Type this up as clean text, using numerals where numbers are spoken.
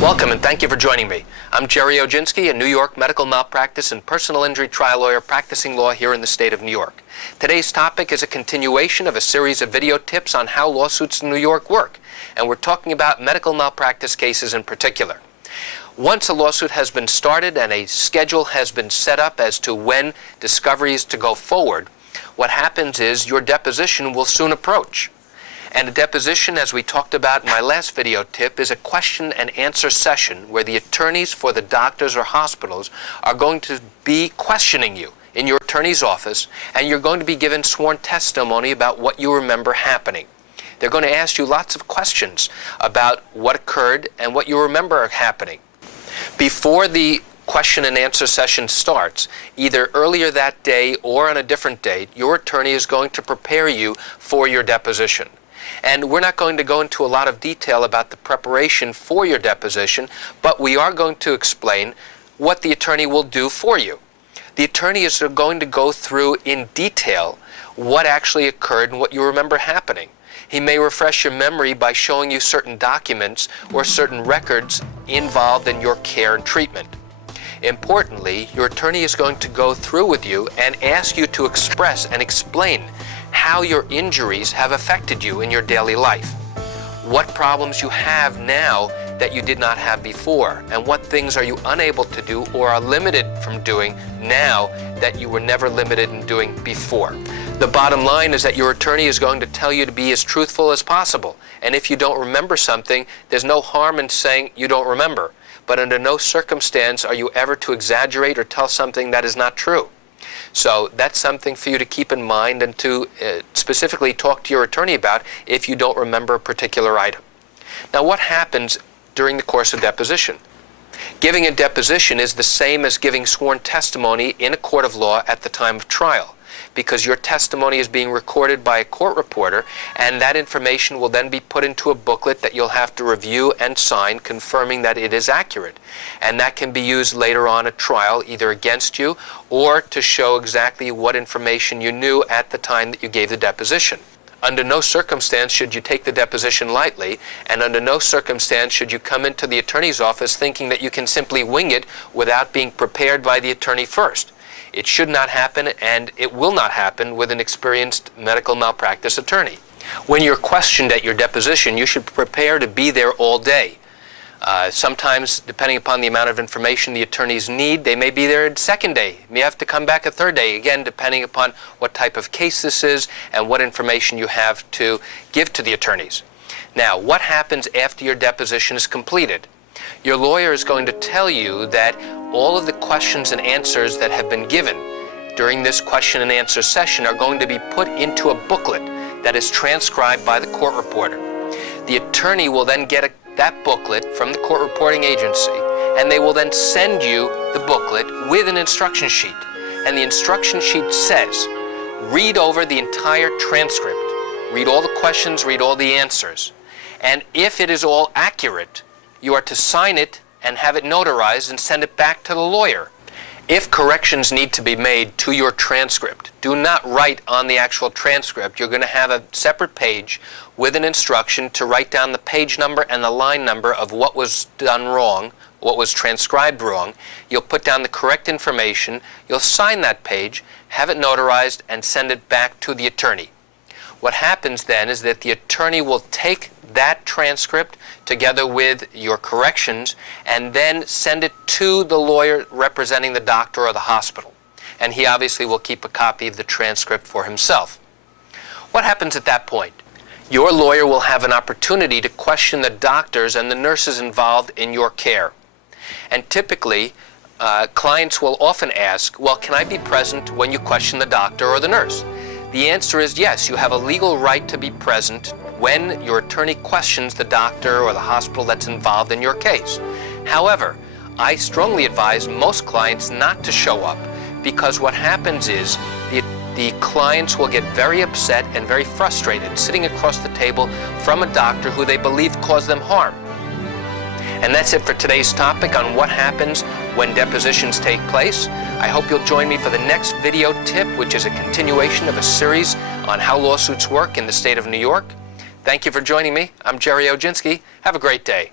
Welcome and thank you for joining me. I'm Jerry Oginski, a New York medical malpractice and personal injury trial lawyer practicing law here in the state of New York. Today's topic is a continuation of a series of video tips on how lawsuits in New York work, and we're talking about medical malpractice cases in particular. Once a lawsuit has been started and a schedule has been set up as to when discovery is to go forward, what happens is your deposition will soon approach. And a deposition, as we talked about in my last video tip, is a question and answer session where the attorneys for the doctors or hospitals are going to be questioning you in your attorney's office, and you're going to be given sworn testimony about what you remember happening. They're going to ask you lots of questions about what occurred and what you remember happening. Before the question and answer session starts, either earlier that day or on a different date, your attorney is going to prepare you for your deposition. And we're not going to go into a lot of detail about the preparation for your deposition, but we are going to explain what the attorney will do for you. The attorney is going to go through in detail what actually occurred and what you remember happening. He may refresh your memory by showing you certain documents or certain records involved in your care and treatment. Importantly, your attorney is going to go through with you and ask you to express and explain how your injuries have affected you in your daily life. What problems you have now that you did not have before, and what things are you unable to do or are limited from doing now that you were never limited in doing before. The bottom line is that your attorney is going to tell you to be as truthful as possible. And if you don't remember something, there's no harm in saying you don't remember. But under no circumstance are you ever to exaggerate or tell something that is not true. So that's something for you to keep in mind and to specifically talk to your attorney about if you don't remember a particular item. Now, what happens during the course of deposition? Giving a deposition is the same as giving sworn testimony in a court of law at the time of trial, because your testimony is being recorded by a court reporter, and that information will then be put into a booklet that you'll have to review and sign, confirming that it is accurate. And that can be used later on at trial, either against you or to show exactly what information you knew at the time that you gave the deposition. Under no circumstance should you take the deposition lightly, and under no circumstance should you come into the attorney's office thinking that you can simply wing it without being prepared by the attorney first. It should not happen, and it will not happen with an experienced medical malpractice attorney. When you're questioned at your deposition, you should prepare to be there all day. Sometimes, depending upon the amount of information the attorneys need, they may be there a second day. You may have to come back a third day, again, depending upon what type of case this is and what information you have to give to the attorneys. Now, what happens after your deposition is completed? Your lawyer is going to tell you that all of the questions and answers that have been given during this question and answer session are going to be put into a booklet that is transcribed by the court reporter. The attorney will then get that booklet from the court reporting agency, and they will then send you the booklet with an instruction sheet. And the instruction sheet says, read over the entire transcript. Read all the questions, read all the answers. And if it is all accurate, you are to sign it and have it notarized and send it back to the lawyer. If corrections need to be made to your transcript, do not write on the actual transcript. You're going to have a separate page with an instruction to write down the page number and the line number of what was done wrong, what was transcribed wrong. You'll put down the correct information, you'll sign that page, have it notarized, and send it back to the attorney. What happens then is that the attorney will take that transcript together with your corrections and then send it to the lawyer representing the doctor or the hospital. And he obviously will keep a copy of the transcript for himself. What happens at that point? Your lawyer will have an opportunity to question the doctors and the nurses involved in your care. And typically, clients will often ask, well, can I be present when you question the doctor or the nurse? The answer is yes, you have a legal right to be present when your attorney questions the doctor or the hospital that's involved in your case. However, I strongly advise most clients not to show up, because what happens is the clients will get very upset and very frustrated sitting across the table from a doctor who they believe caused them harm. And that's it for today's topic on what happens when depositions take place. I hope you'll join me for the next video tip, which is a continuation of a series on how lawsuits work in the state of New York. Thank you for joining me. I'm Jerry Oginski. Have a great day.